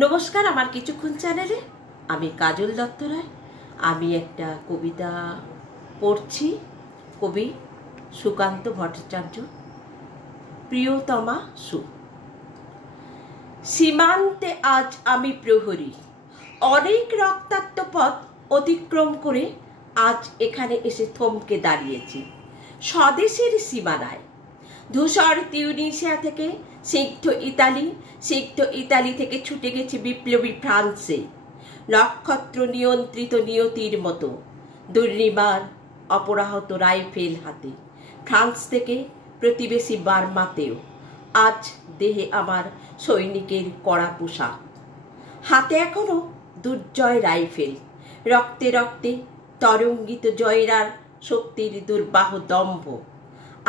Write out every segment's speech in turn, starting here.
নমস্কার, আমার কিছুক্ষণ চ্যানেলে আমি কাজল দত্ত রায়। আমি একটা কবিতা পড়ছি। কবি সুকান্ত ভট্টাচার্য। প্রিয়তমা সু। সীমান্তে আজ আমি প্রহরী, অনেক রক্তাক্ত পথ অতিক্রম করে আজ এখানে এসে থমকে দাঁড়িয়েছি স্বদেশের সীমানায়। ধূসর তিউনিসিয়া থেকে সিদ্ধ ইতালি থেকে ছুটে গেছে বিপ্লবী ফ্রান্সে, নক্ষত্র নিয়ন্ত্রিত নিয়তির মতো দুর্নিবার অপরাহত রাইফেল হাতে। ফ্রান্স থেকে প্রতিবেশী বার্মাতেও আজ দেহে আমার সৈনিকের কড়া পোশাক, হাতে এখনো দুর্জয় রাইফেল, রক্তে রক্তে তরঙ্গিত জয়রার শক্তির দুর্বাহ দম্ভ।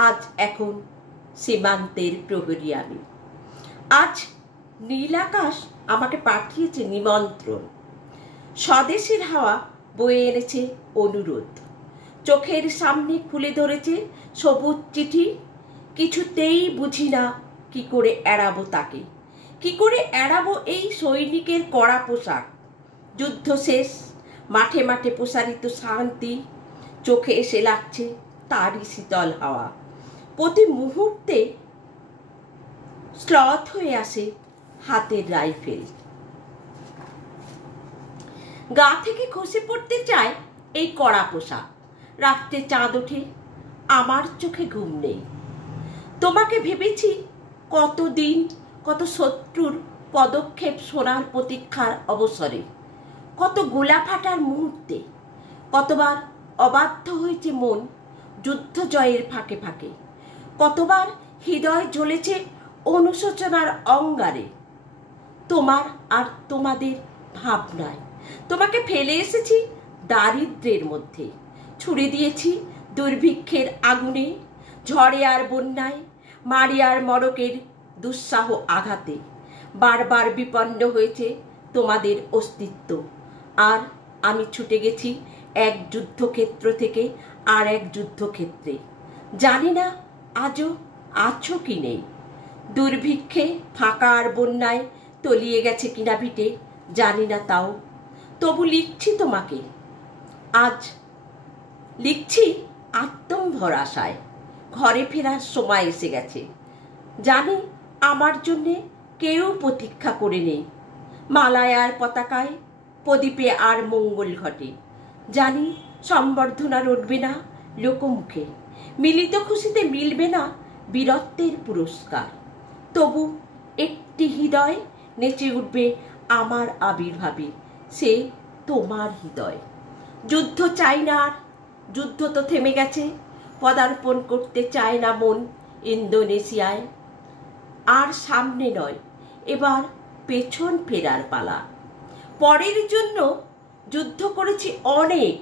আজ এখন সীমান্তের প্রহরী আমি। আজ নীল আকাশ আমাকে পাঠিয়েছে নিমন্ত্রণ, স্বদেশের হাওয়া বয়ে এনেছে অনুরোধ, চোখের সামনে খুলে ধরেছে সবুজ চিঠি। কিছুতেই বুঝি না কি করে এড়াবো তাকে, কি করে এড়াবো এই সৈনিকের কড়া পোশাক। যুদ্ধ শেষ, মাঠে মাঠে প্রসারিত শান্তি, চোখে এসে লাগছে তারই শীতল হাওয়া। প্রতি মুহূর্তে স্লথ হয়ে আসে হাতের রাইফেল, গা থেকে খসে পড়তে চায় এই কড়া পোশাক। রাত্রে চাঁদ ওঠে, আমার চোখে ঘুম নেই। তোমাকে ভেবেছি কতদিন, কত শত্রুর পদক্ষেপ শোনার প্রতীক্ষার অবসরে, কত গোলা ফাটার মুহূর্তে, কতবার অবাধ্য হয়েছে মন যুদ্ধ জয়ের ফাঁকে ফাঁকে, কতবার হৃদয় জ্বলেছে অনুশোচনার অঙ্গারে। তোমার আর তোমাদের ভাবনায় তোমাকে ফেলে এসেছি দারিদ্র্যের মধ্যে, ছুড়ে দিয়েছি দুর্ভিক্ষের আগুনে, ঝড়ে আর বন্যায়, মারি আর মড়কের দুঃসাহ আঘাতে। বারবার বিপন্ন হয়েছে তোমাদের অস্তিত্ব, আর আমি ছুটে গেছি এক যুদ্ধক্ষেত্র থেকে আর এক যুদ্ধক্ষেত্রে। জানি না আজও আছো কি নেই, দুর্ভিক্ষে ফাঁকা আর বন্যায় তলিয়ে গেছে কিনা ভিটে, জানি না তাও। তবু লিখছি তোমাকে, আজ লিখছি আত্মম্ভর আশায়। ঘরে ফেরার সময় এসে গেছে, জানি আমার জন্যে কেউ প্রতীক্ষা করে নেই। মালায় আর পতাকায়, প্রদীপে আর মঙ্গল ঘটে, জানি সম্বর্ধনা রটবে না লোকমুখে, মিলিত খুশিতে মিলবে না বীরত্বের পুরস্কার। তবু একটি হৃদয় নেচে উঠবে আমার আবির্ভাবে, সে তোমার হৃদয়। যুদ্ধ চাই না আর, যুদ্ধ তো থেমে গেছে, পদার্পণ করতে চায় না মন ইন্দোনেশিয়ায়। আর সামনে নয়, এবার পেছন ফেরার পালা। পরের জন্য যুদ্ধ করেছি অনেক,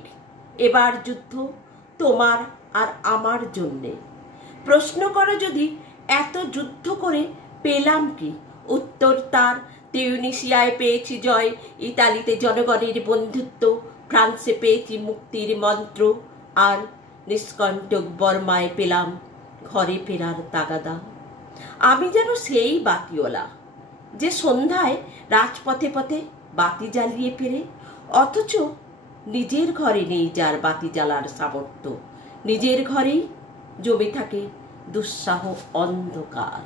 এবার যুদ্ধ তোমার আর আমার জন্যে। প্রশ্ন করো যদি এত যুদ্ধ করে পেলাম কি, উত্তর তার তিউনিসিয়ায় পেয়েছি জয়, ইতালিতে জনগণের বন্ধুত্ব, ফ্রান্সে পেয়েছি মুক্তির মন্ত্র, আর নিষ্কণ্টক বর্মায় পেলাম ঘরে ফেরার তাগাদা। আমি যেন সেই বাতিওয়ালা যে সন্ধ্যায় রাজপথে পথে বাতি জ্বালিয়ে ফেরে, অথচ নিজের ঘরে নেই যার বাতি জ্বালার সামর্থ্য, নিজের ঘরেই জমে থাকে দুঃসাহ অন্ধকার।